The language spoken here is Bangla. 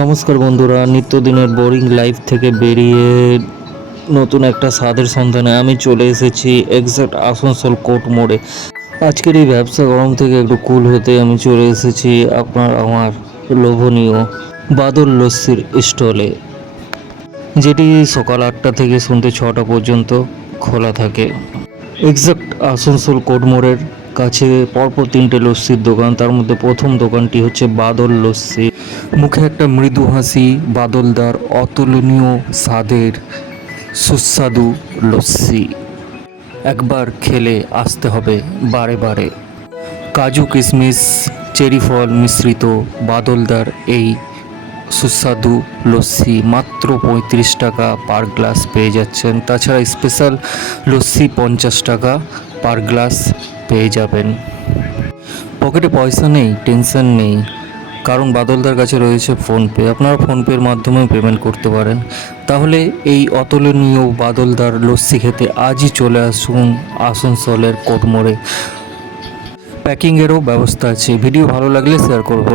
নমস্কার বন্ধুরা, নিত্যদিনের বোরিং লাইফ থেকে বেরিয়ে নতুন একটা স্বাদের সন্ধানে আমি চলে এসেছি এক্সাক্ট আসানসোল কোর্ট মোড়ে। আজকের এই ব্যবসা গরম থেকে একটু কুল হতে আমি চলে এসেছি আপনার আমার লোভনীয় বাদল লস্যির স্টলে যেটি সকাল আটটা থেকে সন্ধ্যে ছটা পর্যন্ত খোলা থাকে। এক্সাক্ট আসানসোল কোর্ট মোড়ের কাছে পরপর তিনটে লস্যির দোকান, তার মধ্যে প্রথম দোকানটি হচ্ছে বাদল লস্যি। মুখে একটা মৃদু হাসি, বাদলদার অতুলনীয় স্বাদের সুস্বাদু লস্যি। একবার খেলে আসতে হবে বারে বারে। কাজু কিশমিশ চেরি ফল মিশ্রিত, বাদলদার এই সুস্বাদু লস্যি মাত্র পঁয়ত্রিশ টাকা পার গ্লাস পেয়ে যাচ্ছেন। তাছাড়া স্পেশাল লস্যি পঞ্চাশ টাকা পার গ্লাস পেয়ে যাবেন। পকেটে পয়সা নেই, টেনশন নেই। কারণ বাদলদার কাছে রয়েছে ফোনপে। আপনারা ফোনপের মাধ্যমে পেমেন্ট করতে পারেন। তাহলে এই অতুলনীয় বাদলদার লস্যি খেতে আজই চলে আসুন আসানসোলের কোটমোড়ে। প্যাকিংয়েরও ব্যবস্থা আছে। ভিডিও ভালো লাগলে শেয়ার করব